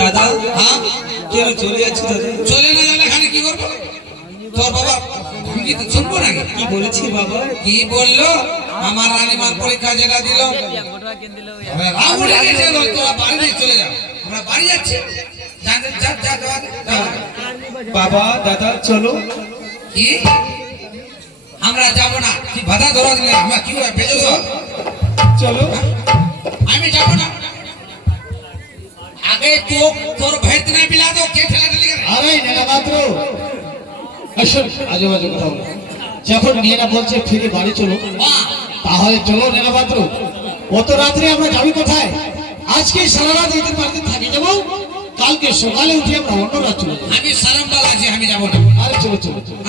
দাদা হ্যাঁ কেন চলে যাচ্ছি দাদা? চলে না গেলে এখানে কি করবো? তোর বাবা আমি কি তো শুনবো নাকি? কি বলেছি বাবা? কি বললো? আমার রানীমার পরীক্ষা যেটা দিল তোরা বাড়ি নিয়ে চলে যাও, আমরা বাড়ি যাচ্ছি। বাবা দাদা চলো। কি আমরা যাবো না? কি বাধা ধরা দিলে আমরা কি বেঁচে দেবো? চলো। আমি যাবো না। আগে তো তোর ভেদ না পিলা তো কে ঠেলা ঠেলি করে? আরে নেনা মাত্র আসুন, আজে বাজে কথা বলো। যখন মেয়েরা বলছে ফিরে বাড়ি চলো, তাহলে চলো নেনা মাত্র। অত রাত্রে আমরা যাবি কোথায়? আজকে সারা রাত এদের বাড়িতে থাকি যাবো, কালকে সকালে উঠে আমরা অন্য রাত চলে যাবো। আমি সারামবালা আছি, আমি যাবো না। আরে চলো চলো চলো।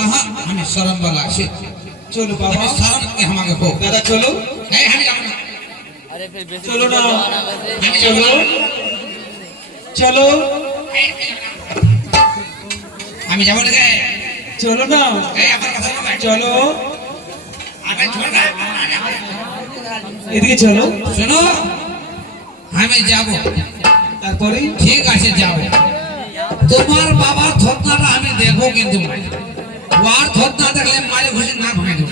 আমি সারামবালা আছি। চলো বাবা। আমি সারাম আমাকে হোক দাদা চলো। আমি যাবো না। চলো না। আমি যাবো চলো না। চলো। আমি যাবো না। চলো না। আমার কথা বলবে। চলো আগে ছোট না। এদিকে চলো। শোনো, আমি যাবো। তারপরে ঠিক আছে যাবো। তোমার বাবার থতনাটা আমি দেখবো, কিন্তু ওর থতনা দেখলে মারে ঘুষি না ভাঙে দেবো।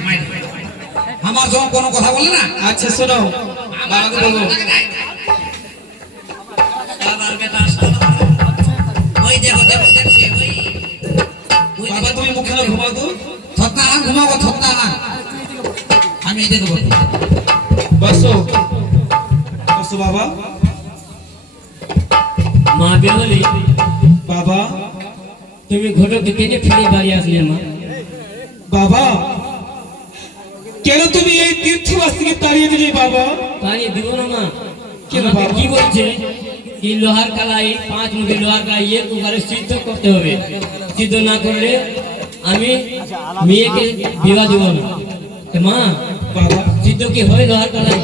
আমার সঙ্গে কোনো কথা বলে না। আচ্ছা শোনো, বাবাকে বলবো। ওই দেখো দেখো দেখছে ওই বাবা তুমি মুখে না ঘুমাও তো। থতনা আন, ঘুমাবো থতনা আন। আমি দেখবো। বসো বসো বাবা। মা বেবলি, বাবা তুমি ঘটক থেকে ফিরে বাড়ি আসলে মা? বাবা কেন তুমি এই তীর্থবাস থেকে তাড়িয়ে দিলে বাবা? তাড়িয়ে দিব না মা। কেন আমাকে বাবা? কি বলছে কি লোহার কালাই 5 মুঠি লোহার কালাই কুকারে সিদ্ধ করতে হবে, সিদ্ধ না করলে আমি মেয়েকে বিবাহ দিব না। তো মা বাবা সিদ্ধ কি হয় লোহার কালাই?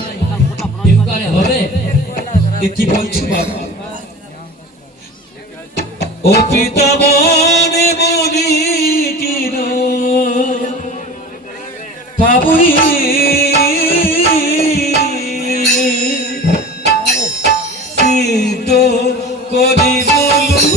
কুকারে হবে? এ কি বলছো বাবা? ও পিতা বনে বলি কিন পাবই সিদ্ধ করি বলু।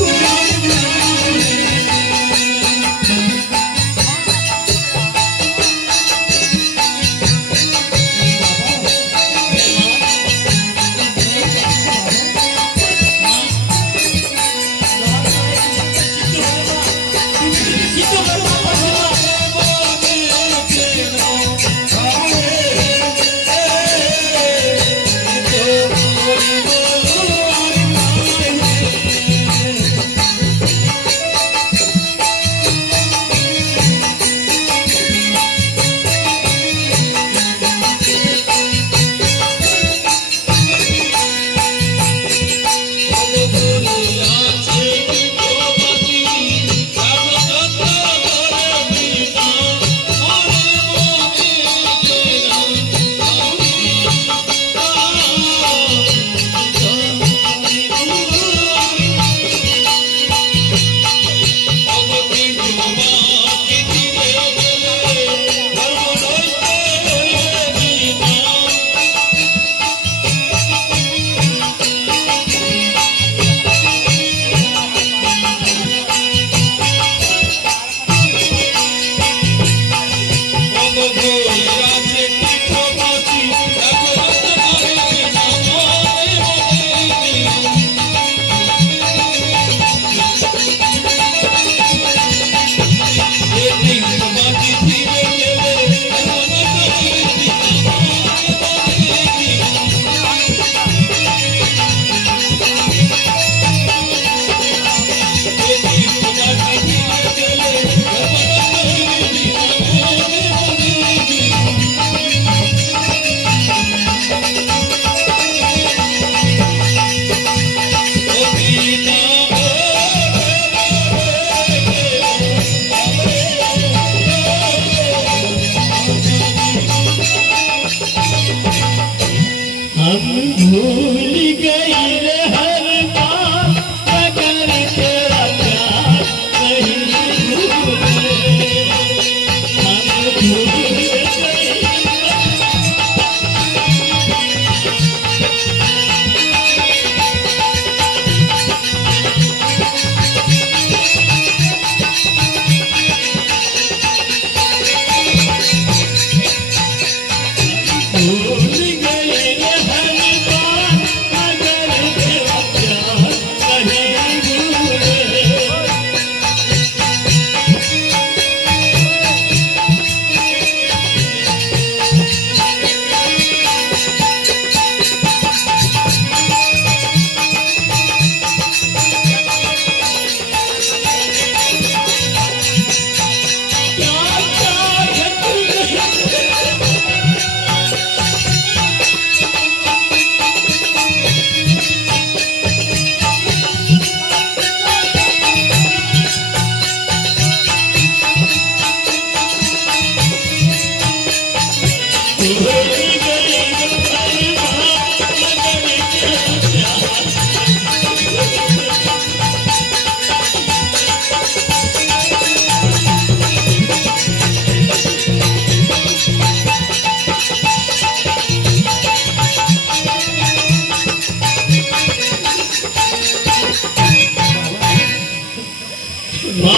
মা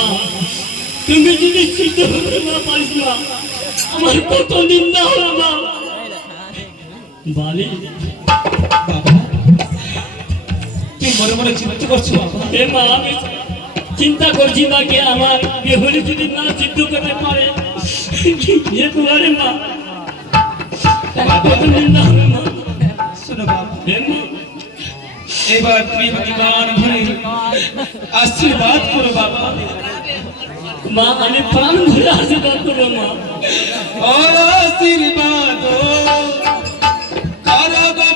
তুমি যদি সিদ্ধ হতে না পারিস না আমার কত নিন্দা হলো মা বালি বাবা তুই মনে মনে চিন্তা করছো বাবা হে মা আমি চিন্তা করছি মা কে আমার বেহুলি যদি না সিদ্ধ করতে পারে এ কুয়ারে মা কত নিন্দা হবে মা শোনো বাবা হে মা এবার তুমি প্রাণ ভরে আশীর্বাদ করো বাবা মা আমি প্রাণ ভরে আশীর্বাদ করবো মা আশীর্বাদ